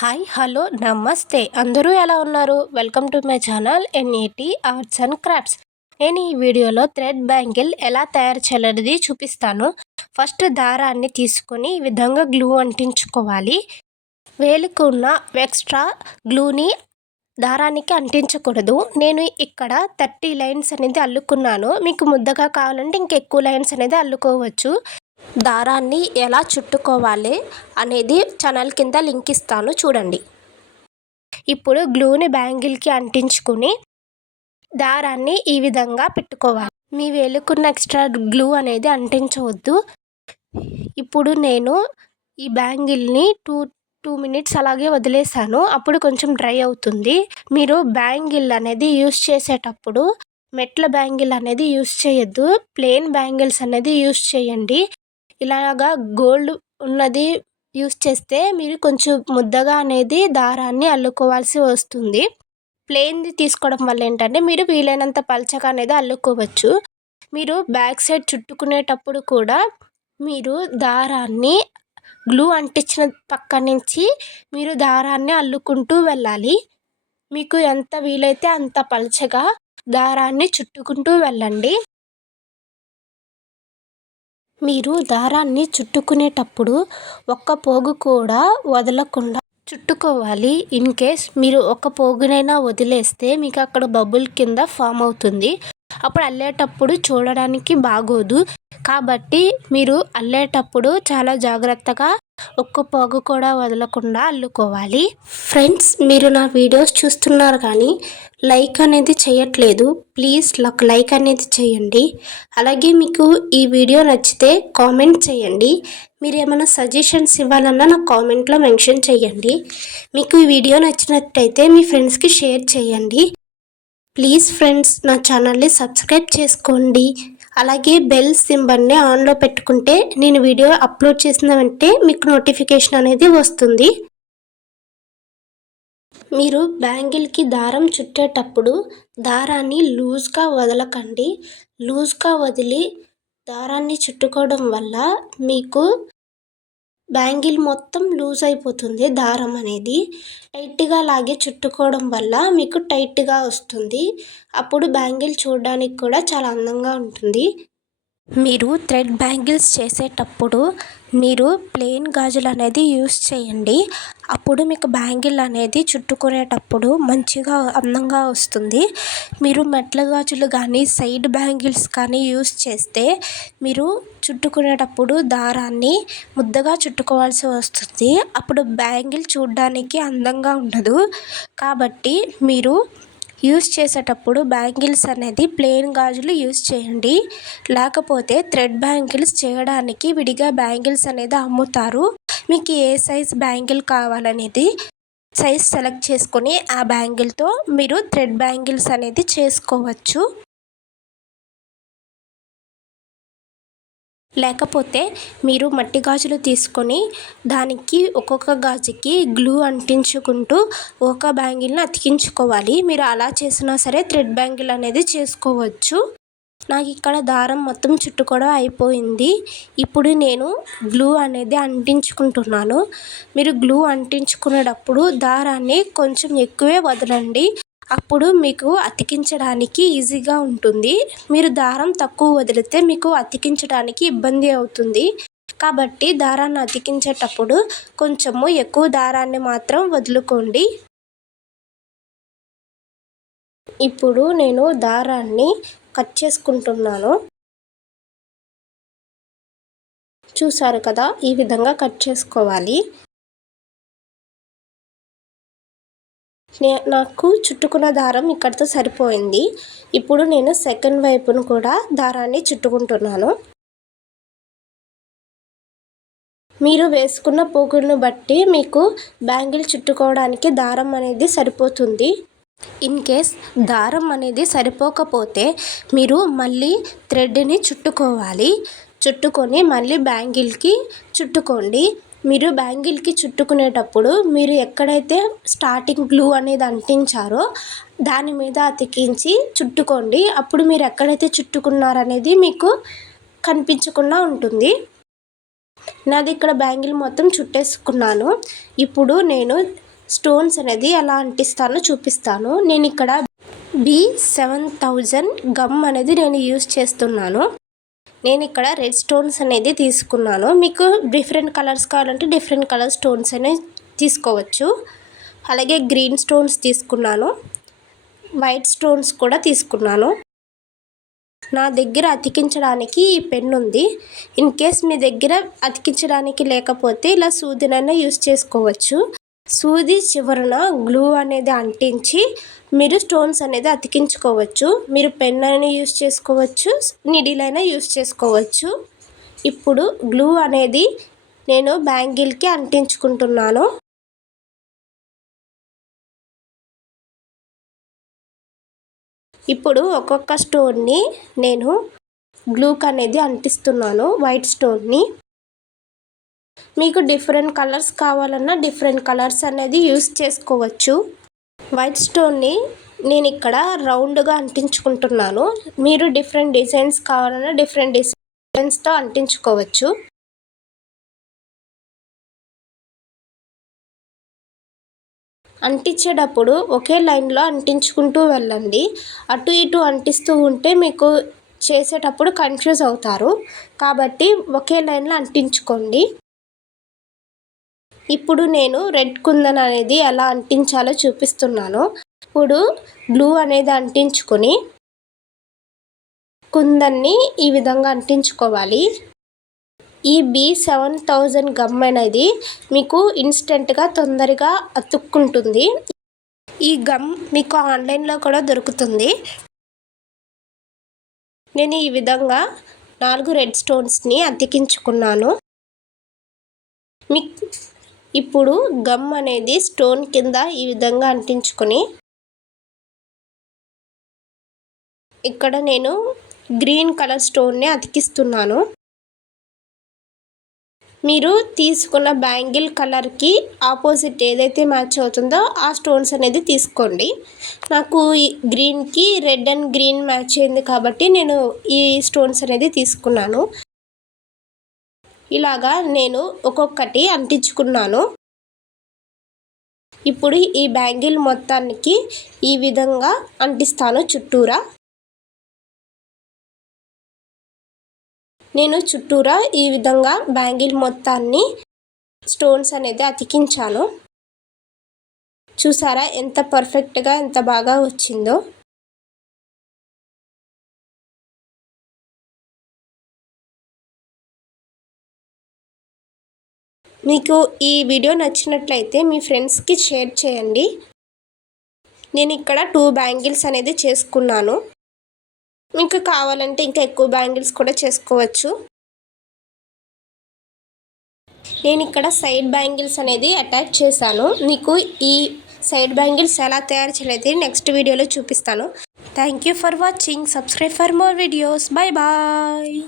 Hi hello నమస్తే అందరూ ఎలా ఉన్నారు? Welcome to my channel NET arts and crafts. నేను ఈ వీడియోలో థ్రెడ్ బ్యాంగిల్ ఎలా తయారు చేయాలనేది చూపిస్తాను. ఫస్ట్ దారాన్ని తీసుకొని ఈ విధంగా గ్లూ అంటించుకోవాలి. వేలికి ఉన్న ఎక్స్ట్రా గ్లూని దారానికి అంటించకూడదు. నేను ఇక్కడ 30 లైన్స్ అనేది అల్లుకున్నాను. మీకు ముద్దగా కావాలంటే ఇంకెక్కువ లైన్స్ అనేది అల్లుకోవచ్చు. దారాన్ని ఎలా చుట్టుకోవాలి అనేది ఛానల్ కింద లింక్ ఇస్తాను చూడండి. ఇప్పుడు గ్లూని బ్యాంగిల్కి అంటించుకుని దారాన్ని ఈ విధంగా పెట్టుకోవాలి. మీ వేలుకున్న ఎక్స్ట్రా గ్లూ అనేది అంటించవద్దు. ఇప్పుడు నేను ఈ బ్యాంగిల్ని టూ మినిట్స్ అలాగే వదిలేసాను. అప్పుడు కొంచెం డ్రై అవుతుంది. మీరు బ్యాంగిల్ అనేది యూస్ చేసేటప్పుడు మెట్ల బ్యాంగిల్ అనేది యూస్ చేయొద్దు. ప్లెయిన్ బ్యాంగిల్స్ అనేది యూస్ చేయండి. ఇలాగా గోల్డ్ ఉన్నది యూస్ చేస్తే మీరు కొంచెం ముద్దగా అనేది దారాన్ని అల్లుకోవాల్సి వస్తుంది. ప్లెయిన్ది తీసుకోవడం వల్ల ఏంటంటే మీరు వీలైనంత పలచగా అనేది అల్లుకోవచ్చు. మీరు బ్యాక్ సైడ్ చుట్టుకునేటప్పుడు కూడా మీరు దారాన్ని గ్లూ అంటించిన పక్క నుంచి మీరు దారాన్ని అల్లుకుంటూ వెళ్ళాలి. మీకు ఎంత వీలైతే అంత పలచగా దారాన్ని చుట్టుకుంటూ వెళ్ళండి. మీరు దారాన్ని చుట్టుకునేటప్పుడు ఒక్క పోగు కూడా వదలకుండా చుట్టుకోవాలి. ఇన్ కేస్ మీరు ఒక పోగునైనా వదిలేస్తే మీకు అక్కడ బబుల్ కింద ఫామ్ అవుతుంది. అప్పుడు అల్లేటప్పుడు చూడడానికి బాగోదు. కాబట్టి మీరు అల్లేటప్పుడు చాలా జాగ్రత్తగా ఒక్క పోగు కూడా వదలకుండా అల్లుకోవాలి. ఫ్రెండ్స్, మీరు నా వీడియోస్ చూస్తున్నారు కానీ లైక్ అనేది చేయట్లేదు. ప్లీజ్ లైక్ అనేది చేయండి. అలాగే మీకు ఈ వీడియో నచ్చితే కామెంట్ చేయండి. మీరు ఏమైనా సజెషన్స్ ఇవ్వాలన్నా నా కామెంట్లో మెన్షన్ చేయండి. మీకు ఈ వీడియో నచ్చినట్టయితే మీ ఫ్రెండ్స్కి షేర్ చేయండి. ప్లీజ్ ఫ్రెండ్స్, నా ఛానల్ని సబ్స్క్రైబ్ చేసుకోండి. అలాగే బెల్ సింబల్ని ఆన్లో పెట్టుకుంటే నేను వీడియో అప్లోడ్ చేసిన వెంటనే మీకు నోటిఫికేషన్ అనేది వస్తుంది. మీరు బ్యాంగిల్కి దారం చుట్టేటప్పుడు దారాన్ని లూజ్గా వదలకండి. లూజ్గా వదిలి దారాన్ని చుట్టుకోవడం వల్ల మీకు బ్యాంగిల్ మొత్తం లూజ్ అయిపోతుంది. దారం అనేది టైట్గా లాగి చుట్టుకోవడం వల్ల మీకు టైట్గా వస్తుంది. అప్పుడు బ్యాంగిల్ చూడడానికి కూడా చాలా అందంగా ఉంటుంది. మీరు థ్రెడ్ బ్యాంగిల్స్ చేసేటప్పుడు మీరు ప్లెయిన్ గాజులు అనేది యూస్ చేయండి. అప్పుడు మీకు బ్యాంగిల్ అనేది చుట్టుకునేటప్పుడు మంచిగా అందంగా వస్తుంది. మీరు మెట్ల గాజులు కానీ సైడ్ బ్యాంగిల్స్ కానీ యూస్ చేస్తే మీరు చుట్టుకునేటప్పుడు దారాన్ని ముద్దగా చుట్టుకోవాల్సి వస్తుంది. అప్పుడు బ్యాంగిల్ చూడడానికి అందంగా ఉండదు. కాబట్టి మీరు యూస్ చేసేటప్పుడు బ్యాంగిల్స్ అనేది ప్లెయిన్ గాజులు యూస్ చేయండి. లేకపోతే థ్రెడ్ బ్యాంగిల్స్ చేయడానికి విడిగా బ్యాంగిల్స్ అనేది అమ్ముతారు. మీకు ఏ సైజ్ బ్యాంగిల్ కావాలనేది సైజ్ సెలెక్ట్ చేసుకొని ఆ బ్యాంగిల్తో మీరు థ్రెడ్ బ్యాంగిల్స్ అనేది చేసుకోవచ్చు. లేకపోతే మీరు మట్టి గాజులు తీసుకొని దానికి ఒక్కొక్క గాజుకి గ్లూ అంటించుకుంటూ ఒక బ్యాంగిల్ని అతికించుకోవాలి. మీరు అలా చేసినా సరే థ్రెడ్ బ్యాంగిల్ అనేది చేసుకోవచ్చు. నాకు ఇక్కడ దారం మొత్తం చుట్టుకోవడం అయిపోయింది. ఇప్పుడు నేను గ్లూ అనేది అంటించుకుంటున్నాను. మీరు గ్లూ అంటించుకునేటప్పుడు దారాన్ని కొంచెం ఎక్కువే వదలండి. అప్పుడు మీకు అతికించడానికి ఈజీగా ఉంటుంది. మీరు దారం తక్కువ వదిలితే మీకు అతికించడానికి ఇబ్బంది అవుతుంది. కాబట్టి దారాన్ని అతికించేటప్పుడు కొంచెము ఎక్కువ దారాన్ని మాత్రం వదులుకోండి. ఇప్పుడు నేను దారాన్ని కట్ చేసుకుంటున్నాను. చూసారు కదా, ఈ విధంగా కట్ చేసుకోవాలి. నాకు చుట్టుకున్న దారం ఇక్కడితో సరిపోయింది. ఇప్పుడు నేను సెకండ్ వైపును కూడా దారాన్ని చుట్టుకుంటున్నాను. మీరు వేసుకున్న పోగులను బట్టి మీకు బ్యాంగిల్ చుట్టుకోవడానికి దారం అనేది సరిపోతుంది. ఇన్ కేస్ దారం అనేది సరిపోకపోతే మీరు మళ్ళీ థ్రెడ్ని చుట్టుకోవాలి. చుట్టుకొని మళ్ళీ బ్యాంగిల్కి చుట్టుకోండి. మీరు బ్యాంగిల్కి చుట్టుకునేటప్పుడు మీరు ఎక్కడైతే స్టార్టింగ్ గ్లూ అనేది అంటించారో దాని మీద అతికించి చుట్టుకోండి. అప్పుడు మీరు ఎక్కడైతే చుట్టుకున్నారనేది మీకు కనిపించకుండా ఉంటుంది. నాది ఇక్కడ బ్యాంగిల్ మొత్తం చుట్టేసుకున్నాను. ఇప్పుడు నేను స్టోన్స్ అనేది ఎలా అంటిస్తానో చూపిస్తాను. నేను ఇక్కడ B7000 గమ్ అనేది నేను యూస్ చేస్తున్నాను. నేను ఇక్కడ రెడ్ స్టోన్స్ అనేది తీసుకున్నాను. మీకు డిఫరెంట్ కలర్స్ కావాలంటే డిఫరెంట్ కలర్ స్టోన్స్ అనేవి తీసుకోవచ్చు. అలాగే గ్రీన్ స్టోన్స్ తీసుకున్నాను, వైట్ స్టోన్స్ కూడా తీసుకున్నాను. నా దగ్గర అతికించడానికి ఈ పెన్ ఉంది. ఇన్ కేస్ మీ దగ్గర అతికించడానికి లేకపోతే ఇలా సూదినైనా యూస్ చేసుకోవచ్చు. సూది చివరన గ్లూ అనేది అంటించి మీరు స్టోన్స్ అనేది అతికించుకోవచ్చు. మీరు పెన్ అయినా యూస్ చేసుకోవచ్చు, నీడిల్ అయినా యూస్ చేసుకోవచ్చు. ఇప్పుడు గ్లూ అనేది నేను బ్యాంగిల్కి అంటించుకుంటున్నాను. ఇప్పుడు ఒక్కొక్క స్టోన్ని నేను గ్లూకి అనేది అంటిస్తున్నాను, వైట్ స్టోన్ని. మీకు డిఫరెంట్ కలర్స్ కావాలన్నా డిఫరెంట్ కలర్స్ అనేది యూస్ చేసుకోవచ్చు. వైట్ స్టోన్ని నేను ఇక్కడ రౌండ్గా అంటించుకుంటున్నాను. మీరు డిఫరెంట్ డిజైన్స్ కావాలన్నా డిఫరెంట్ డిజైన్స్తో అంటించుకోవచ్చు. అంటించేటప్పుడు ఒకే లైన్లో అంటించుకుంటూ వెళ్ళండి. అటు ఇటు అంటిస్తూ ఉంటే మీకు చేసేటప్పుడు కన్ఫ్యూజ్ అవుతారు. కాబట్టి ఒకే లైన్లో అంటించుకోండి. ఇప్పుడు నేను రెడ్ కుందన్ అనేది ఎలా అంటించాలో చూపిస్తున్నాను. ఇప్పుడు గ్లూ అనేది అంటించుకొని కుందన్ని ఈ విధంగా అంటించుకోవాలి. ఈ B7000 గమ్ అనేది మీకు ఇన్స్టెంట్గా తొందరగా అతుక్కుంటుంది. ఈ గమ్ మీకు ఆన్లైన్లో కూడా దొరుకుతుంది. నేను ఈ విధంగా 4 రెడ్ స్టోన్స్ని అతికించుకున్నాను. ఇప్పుడు గమ్ అనేది స్టోన్ కింద ఈ విధంగా అంటించుకొని ఇక్కడ నేను గ్రీన్ కలర్ స్టోన్ని అతికిస్తున్నాను. మీరు తీసుకున్న బ్యాంగిల్ కలర్కి ఆపోజిట్ ఏదైతే మ్యాచ్ అవుతుందో ఆ స్టోన్స్ అనేది తీసుకోండి. నాకు ఈ గ్రీన్కి రెడ్ అండ్ గ్రీన్ మ్యాచ్ అయింది కాబట్టి నేను ఈ స్టోన్స్ అనేది తీసుకున్నాను. ఇలాగా నేను ఒక్కొక్కటి అంటించుకున్నాను. ఇప్పుడు ఈ బ్యాంగిల్ మొత్తానికి ఈ విధంగా అంటిస్తాను చుట్టూరా. నేను చుట్టూరా ఈ విధంగా బ్యాంగిల్ మొత్తాన్ని స్టోన్స్ అనేది అతికించాను. చూసారా ఎంత పర్ఫెక్ట్గా ఎంత బాగా వచ్చిందో. మీకు ఈ వీడియో నచ్చినట్లయితే మీ ఫ్రెండ్స్కి షేర్ చేయండి. నేను ఇక్కడ 2 బ్యాంగిల్స్ అనేది చేసుకున్నాను. మీకు కావాలంటే ఇంకా ఎక్కువ బ్యాంగిల్స్ కూడా చేసుకోవచ్చు. నేను ఇక్కడ సైడ్ బ్యాంగిల్స్ అనేది అటాచ్ చేశాను. మీకు ఈ సైడ్ బ్యాంగిల్స్ ఎలా తయారు చేయాలి నెక్స్ట్ వీడియోలో చూపిస్తాను. Thank you for watching. Subscribe for more videos. Bye bye.